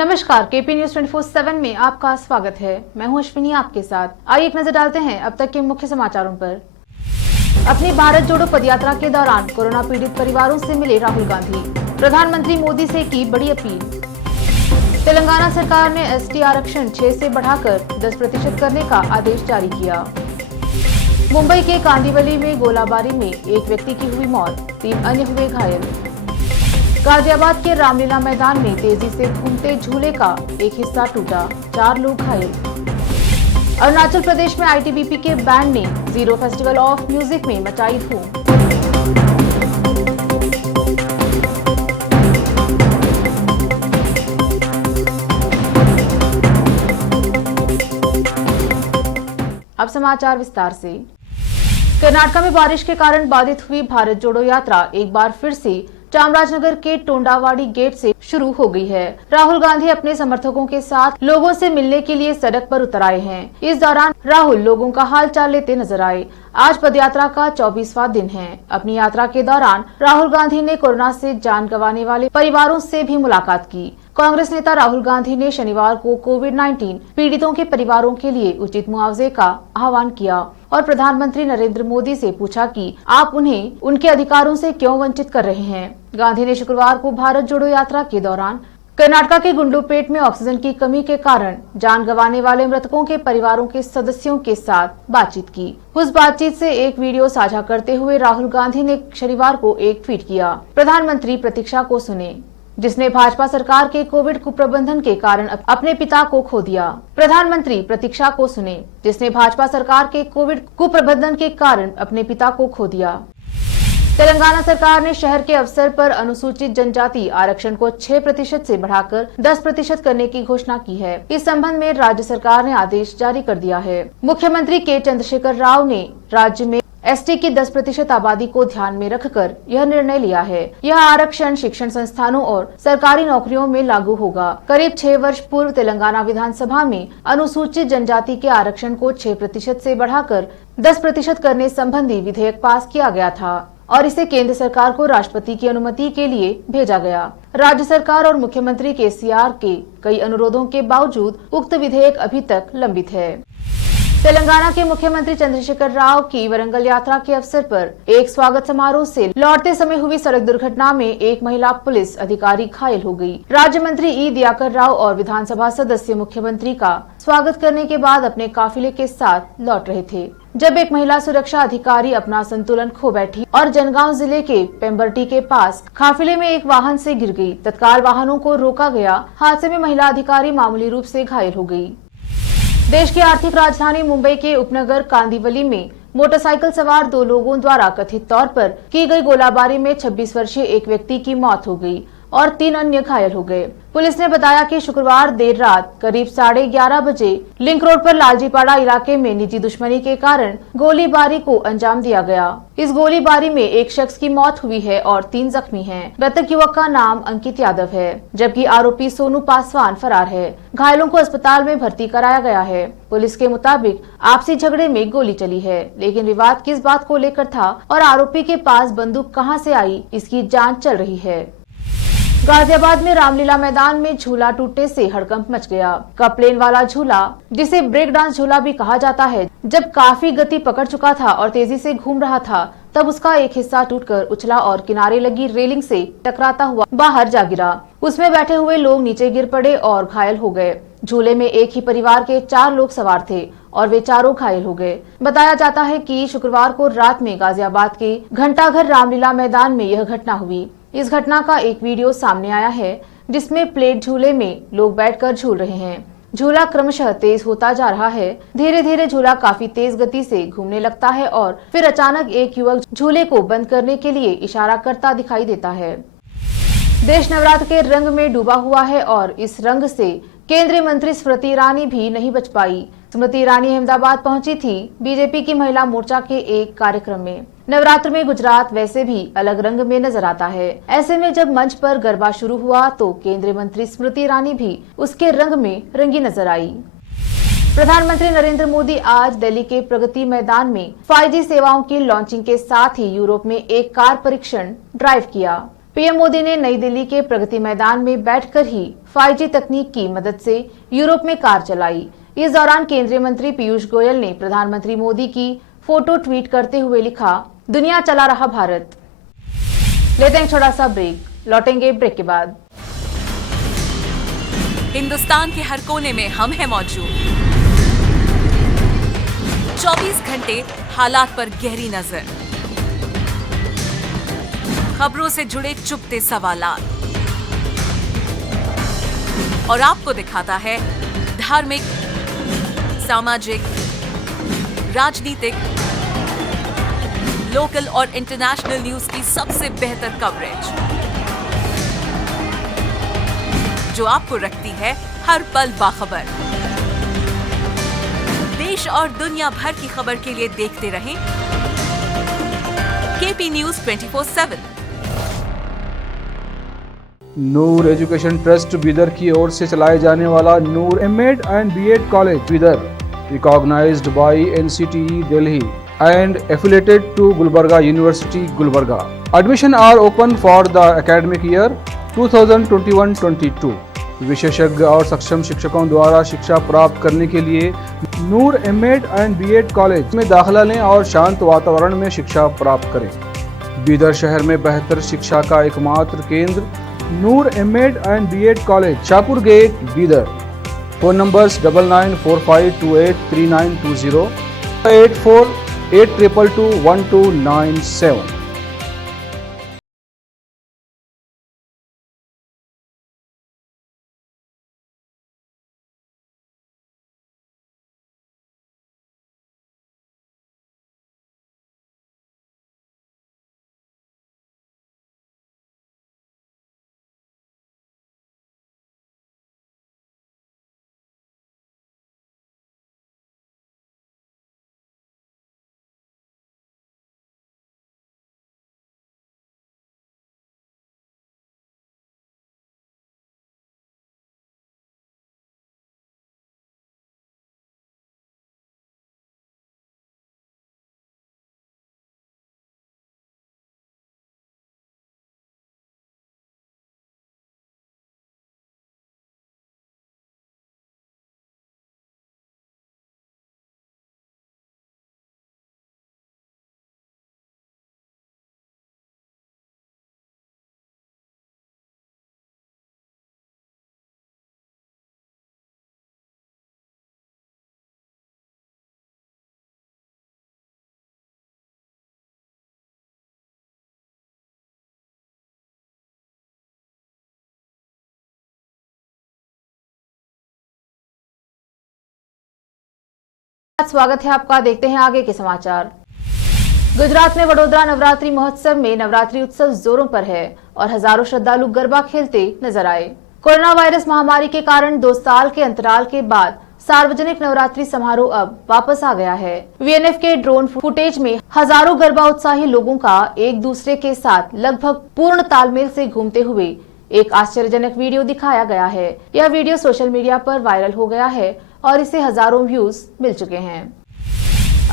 नमस्कार, KP news 24/7 में आपका स्वागत है। मैं हूं अश्विनी आपके साथ। आइए एक नजर डालते हैं अब तक के मुख्य समाचारों पर। अपनी भारत जोड़ो पदयात्रा के दौरान कोरोना पीड़ित परिवारों से मिले राहुल गांधी। प्रधानमंत्री मोदी से की बड़ी अपील। तेलंगाना सरकार ने एसटी आरक्षण 6 से बढ़ाकर 10% करने का आदेश जारी किया। मुंबई के कांदिवली में गोलाबारी में एक व्यक्ति की हुई मौत, 3 अन्य हुए घायल। गाजियाबाद के रामलीला मैदान में तेजी से घूमते झूले का एक हिस्सा टूटा, 4 लोग घायल। अरुणाचल प्रदेश में आईटीबीपी के बैंड ने जीरो फेस्टिवल ऑफ म्यूजिक में मचाई धूम। अब समाचार विस्तार से। कर्नाटक में बारिश के कारण बाधित हुई भारत जोड़ो यात्रा एक बार फिर से चामराजनगर के टोंडावाड़ी गेट से शुरू हो गई है। राहुल गांधी अपने समर्थकों के साथ लोगों से मिलने के लिए सड़क पर उतर आए हैं। इस दौरान राहुल लोगों का हाल चाल लेते नजर आए। आज पदयात्रा का 24वां दिन है। अपनी यात्रा के दौरान राहुल गांधी ने कोरोना से जान गंवाने वाले परिवारों से भी मुलाकात की। कांग्रेस नेता राहुल गांधी ने शनिवार को कोविड-19 पीड़ितों के परिवारों के लिए उचित मुआवजे का आह्वान किया और प्रधानमंत्री नरेंद्र मोदी से पूछा कि आप उन्हें उनके अधिकारों से क्यों वंचित कर रहे हैं। गांधी ने शुक्रवार को भारत जोड़ो यात्रा के दौरान कर्नाटक के गुंडलुपेट में ऑक्सीजन की कमी के कारण जान गंवाने वाले मृतकों के परिवारों के सदस्यों के साथ बातचीत की। उस बातचीत से एक वीडियो साझा करते हुए राहुल गांधी ने शनिवार को एक ट्वीट किया, प्रधानमंत्री प्रतीक्षा को सुने, जिसने भाजपा सरकार के कोविड कुप्रबंधन के कारण अपने पिता को खो दिया। प्रधानमंत्री प्रतीक्षा को सुने, जिसने भाजपा सरकार के कोविड कुप्रबंधन के कारण अपने पिता को खो दिया। तेलंगाना सरकार ने शहर के अवसर पर अनुसूचित जनजाति आरक्षण को 6% से बढ़ाकर 10% करने की घोषणा की है। इस संबंध में राज्य सरकार ने आदेश जारी कर दिया है। मुख्यमंत्री के चंद्रशेखर राव ने राज्य में एसटी की 10% आबादी को ध्यान में रखकर यह निर्णय लिया है। यह आरक्षण शिक्षण संस्थानों और सरकारी नौकरियों में लागू होगा। करीब 6 वर्ष पूर्व तेलंगाना विधानसभा में अनुसूचित जनजाति के आरक्षण को 6% से बढ़ाकर 10% करने संबंधी विधेयक पास किया गया था और इसे केंद्र सरकार को राष्ट्रपति की अनुमति के लिए भेजा गया। राज्य सरकार और मुख्यमंत्री केसीआर के कई अनुरोधों के बावजूद उक्त विधेयक अभी तक लंबित है। तेलंगाना के मुख्यमंत्री चंद्रशेखर राव की वरंगल यात्रा के अवसर पर एक स्वागत समारोह से लौटते समय हुई सड़क दुर्घटना में एक महिला पुलिस अधिकारी घायल हो गई। राज्य मंत्री ई दियाकर राव और विधानसभा सदस्य मुख्यमंत्री का स्वागत करने के बाद अपने काफिले के साथ लौट रहे थे, जब एक महिला सुरक्षा अधिकारी अपना संतुलन खो बैठी और जनगांव जिले के पेम्बर्टी के पास काफिले में एक वाहन से गिर गई। तत्काल वाहनों को रोका गया। हादसे में महिला अधिकारी मामूली रूप से घायल हो गई। देश की आर्थिक राजधानी मुंबई के उपनगर कांदिवली में मोटरसाइकिल सवार 2 लोगों द्वारा कथित तौर पर की गई गोलाबारी में 26 वर्षीय एक व्यक्ति की मौत हो गई और 3 अन्य घायल हो गए। पुलिस ने बताया कि शुक्रवार देर रात करीब 11:30 बजे लिंक रोड पर लालजीपाड़ा इलाके में निजी दुश्मनी के कारण गोलीबारी को अंजाम दिया गया। इस गोलीबारी में एक शख्स की मौत हुई है और 3 जख्मी हैं। मृतक युवक का नाम अंकित यादव है, जबकि आरोपी सोनू पासवान फरार है। घायलों को अस्पताल में भर्ती कराया गया है। पुलिस के मुताबिक आपसी झगड़े में गोली चली है, लेकिन विवाद किस बात को लेकर था और आरोपी के पास बंदूक कहां से आई, इसकी जांच चल रही है। गाजियाबाद में रामलीला मैदान में झूला टूटने से हड़कंप मच गया। कपलेन वाला झूला, जिसे ब्रेक डांस झूला भी कहा जाता है, जब काफी गति पकड़ चुका था और तेजी से घूम रहा था, तब उसका एक हिस्सा टूटकर उछला और किनारे लगी रेलिंग से टकराता हुआ बाहर जा गिरा। उसमें बैठे हुए लोग नीचे गिर पड़े और घायल हो गए। झूले में एक ही परिवार के 4 लोग सवार थे और वे चारों घायल हो गए। बताया जाता है कि शुक्रवार को रात में गाजियाबाद के घंटाघर रामलीला मैदान में यह घटना हुई। इस घटना का एक वीडियो सामने आया है, जिसमें प्लेट झूले में लोग बैठकर झूल रहे हैं। झूला क्रमशः तेज होता जा रहा है। धीरे धीरे झूला काफी तेज गति से घूमने लगता है और फिर अचानक एक युवक झूले को बंद करने के लिए इशारा करता दिखाई देता है। देश नवरात्र के रंग में डूबा हुआ है और इस रंग से केंद्रीय मंत्री स्मृति ईरानी भी नहीं बच पाई। स्मृति ईरानी अहमदाबाद पहुंची थी बीजेपी की महिला मोर्चा के एक कार्यक्रम में। नवरात्र में गुजरात वैसे भी अलग रंग में नजर आता है। ऐसे में जब मंच पर गरबा शुरू हुआ तो केंद्रीय मंत्री स्मृति ईरानी भी उसके रंग में रंगी नजर आई। प्रधानमंत्री नरेंद्र मोदी आज दिल्ली के प्रगति मैदान में 5G सेवाओं की लॉन्चिंग के साथ ही यूरोप में एक कार परीक्षण ड्राइव किया। पीएम मोदी ने नई दिल्ली के प्रगति मैदान में बैठकर ही 5G तकनीक की मदद से यूरोप में कार चलाई। इस दौरान केंद्रीय मंत्री पीयूष गोयल ने प्रधानमंत्री मोदी की फोटो ट्वीट करते हुए लिखा, दुनिया चला रहा भारत। लेते हैं छोटा सा ब्रेक, लौटेंगे ब्रेक के बाद। हिंदुस्तान के हर कोने में हम हैं मौजूद। 24 घंटे हालात पर गहरी नजर, खबरों से जुड़े चुपते सवालात और आपको दिखाता है धार्मिक, सामाजिक, राजनीतिक, लोकल और इंटरनेशनल न्यूज की सबसे बेहतर कवरेज, जो आपको रखती है हर पल बाखबर। देश और दुनिया भर की खबर के लिए देखते रहें KP news 24/7। Noor education trust Bidar की ओर से चलाए जाने वाला Noor MEd and BEd college Bidar, recognised by NCTE Delhi and affiliated to Gulbarga University, Gulbarga. Admission are open for the academic year 2021-22. विशेषज्ञ और सक्षम शिक्षकों द्वारा शिक्षा प्राप्त करने के लिए नूर एमएड एंड बीएड कॉलेज में दाखिला लें और शांत वातावरण में शिक्षा प्राप्त करें। बीदर शहर में बेहतर शिक्षा का एकमात्र केंद्र Noor MEd and BEd college, Shahpur gate, Bidar. Phone numbers 9945283920, 8482221297। स्वागत है आपका। देखते हैं आगे के समाचार। गुजरात में वडोदरा नवरात्रि महोत्सव में नवरात्रि उत्सव जोरों पर है और हजारों श्रद्धालु गरबा खेलते नजर आए। कोरोना वायरस महामारी के कारण 2 साल के अंतराल के बाद सार्वजनिक नवरात्रि समारोह अब वापस आ गया है। वीएनएफ के ड्रोन फुटेज में हजारों गरबा उत्साही लोगों का एक दूसरे के साथ लगभग पूर्ण तालमेल से घूमते हुए एक आश्चर्यजनक वीडियो दिखाया गया है। यह वीडियो सोशल मीडिया पर वायरल हो गया है और इसे हजारों व्यूज मिल चुके हैं।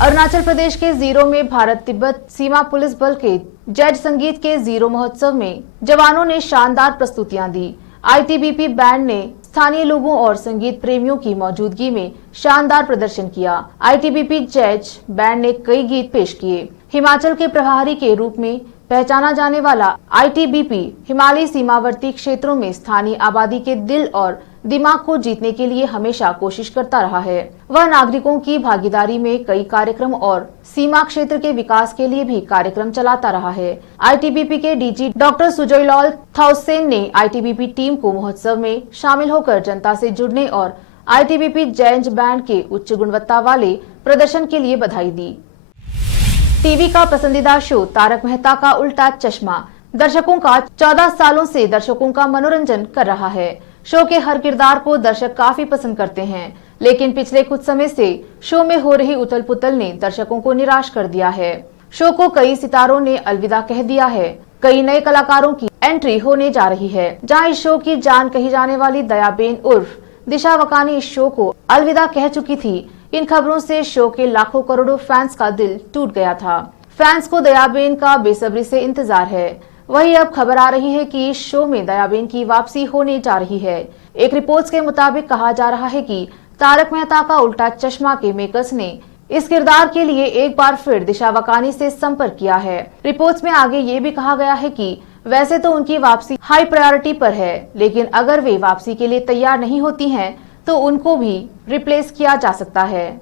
अरुणाचल प्रदेश के जीरो में भारत तिब्बत सीमा पुलिस बल के जैज संगीत के जीरो महोत्सव में जवानों ने शानदार प्रस्तुतियां दी। आईटीबीपी बैंड ने स्थानीय लोगों और संगीत प्रेमियों की मौजूदगी में शानदार प्रदर्शन किया। आईटीबीपी जैज बैंड ने कई गीत पेश किए। हिमाचल के प्रभारी के रूप में पहचाना जाने वाला आईटीबीपी हिमालयी सीमावर्ती क्षेत्रों में स्थानीय आबादी के दिल और दिमाग को जीतने के लिए हमेशा कोशिश करता रहा है। वह नागरिकों की भागीदारी में कई कार्यक्रम और सीमा क्षेत्र के विकास के लिए भी कार्यक्रम चलाता रहा है। आईटीबीपी के डीजी डॉक्टर सुजयलाल थाउसेन ने आईटीबीपी टीम को महोत्सव में शामिल होकर जनता से जुड़ने और आईटीबीपी जैज बैंड के उच्च गुणवत्ता वाले प्रदर्शन के लिए बधाई दी। टीवी का पसंदीदा शो तारक मेहता का उल्टा चश्मा दर्शकों का 14 सालों से दर्शकों का मनोरंजन कर रहा है। शो के हर किरदार को दर्शक काफी पसंद करते हैं, लेकिन पिछले कुछ समय से शो में हो रही उथल पुथल ने दर्शकों को निराश कर दिया है। शो को कई सितारों ने अलविदा कह दिया है। कई नए कलाकारों की एंट्री होने जा रही है। जहां इस शो की जान कही जाने वाली दयाबेन उर्फ दिशा वकानी इस शो को अलविदा कह चुकी थी। इन खबरों से शो के लाखों करोड़ों फैंस का दिल टूट गया था। फैंस को दयाबेन का बेसब्री से इंतजार है। वहीं अब खबर आ रही है कि इस शो में दयाबेन की वापसी होने जा रही है। एक रिपोर्ट्स के मुताबिक कहा जा रहा है कि तारक मेहता का उल्टा चश्मा के मेकर्स ने इस किरदार के लिए एक बार फिर दिशा वकानी से संपर्क किया है। रिपोर्ट्स में आगे ये भी कहा गया है कि वैसे तो उनकी वापसी हाई प्रायोरिटी पर है, लेकिन अगर वे वापसी के लिए तैयार नहीं होती हैं, तो उनको भी रिप्लेस किया जा सकता है।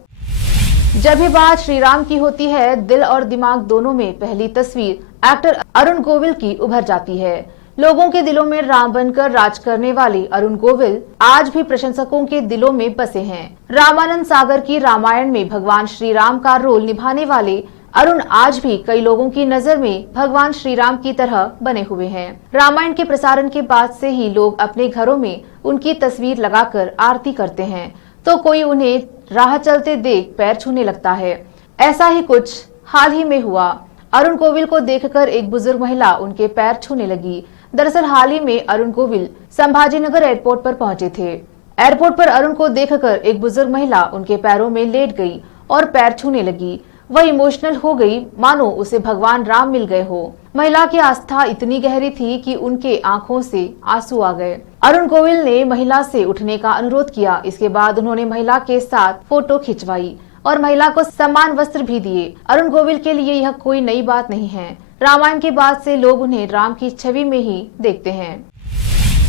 जब भी बात श्री राम की होती है, दिल और दिमाग दोनों में पहली तस्वीर एक्टर अरुण गोविल की उभर जाती है। लोगों के दिलों में राम बनकर राज करने वाले अरुण गोविल आज भी प्रशंसकों के दिलों में बसे हैं। रामानंद सागर की रामायण में भगवान श्री राम का रोल निभाने वाले अरुण आज भी कई लोगों की नजर में भगवान श्री राम की तरह बने हुए हैं। रामायण के प्रसारण के बाद से ही लोग अपने घरों में उनकी तस्वीर लगाकर आरती करते हैं, तो कोई उन्हें राह चलते देख पैर छूने लगता है। ऐसा ही कुछ हाल ही में हुआ। अरुण गोविल को देखकर एक बुजुर्ग महिला उनके पैर छूने लगी। दरअसल हाल ही में अरुण गोविल संभाजीनगर एयरपोर्ट पर पहुंचे थे। एयरपोर्ट पर अरुण को देखकर एक बुजुर्ग महिला उनके पैरों में लेट गई और पैर छूने लगी। वह इमोशनल हो गई, मानो उसे भगवान राम मिल गए हो। महिला की आस्था इतनी गहरी थी कि उनके आंखों से आंसू आ गए। अरुण गोविल ने महिला से उठने का अनुरोध किया। इसके बाद उन्होंने महिला के साथ फोटो खिंचवाई और महिला को सम्मान वस्त्र भी दिए। अरुण गोविल के लिए यह कोई नई बात नहीं है। रामायण के बाद से लोग उन्हें राम की छवि में ही देखते हैं।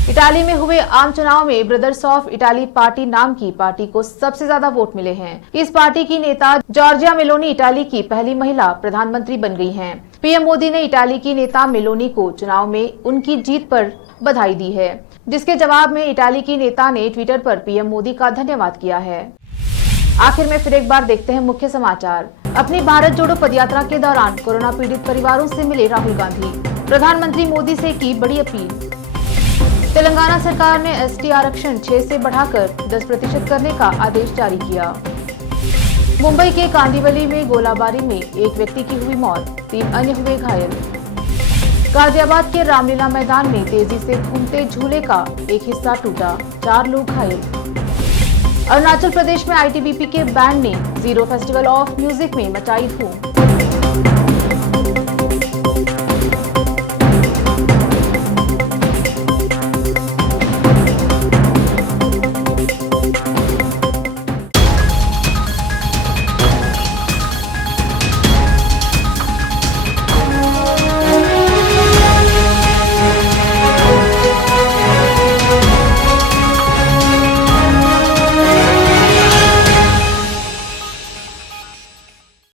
इटाली में हुए आम चुनाव में ब्रदर्स ऑफ इटाली पार्टी नाम की पार्टी को सबसे ज्यादा वोट मिले हैं। इस पार्टी की नेता जॉर्जिया मेलोनी इटाली की पहली महिला प्रधानमंत्री बन गई हैं। पीएम मोदी ने इटाली की नेता मेलोनी को चुनाव में उनकी जीत पर बधाई दी है, जिसके जवाब में इटाली की नेता ने ट्विटर पर पीएम मोदी का धन्यवाद किया है। आखिर में फिर एक बार देखते हैं मुख्य समाचार। अपनी भारत जोड़ो पदयात्रा के दौरान कोरोना पीड़ित परिवारों से मिले राहुल गांधी। प्रधानमंत्री मोदी से की बड़ी अपील। तेलंगाना सरकार ने एसटी आरक्षण 6 से बढ़ाकर 10% करने का आदेश जारी किया। मुंबई के कांदिवली में गोलाबारी में एक व्यक्ति की हुई मौत, 3 अन्य हुए घायल। गाजियाबाद के रामलीला मैदान में तेजी से घूमते झूले का एक हिस्सा टूटा, 4 लोग घायल। अरुणाचल प्रदेश में आईटीबीपी के बैंड ने जीरो फेस्टिवल ऑफ म्यूजिक में मचाई धूम।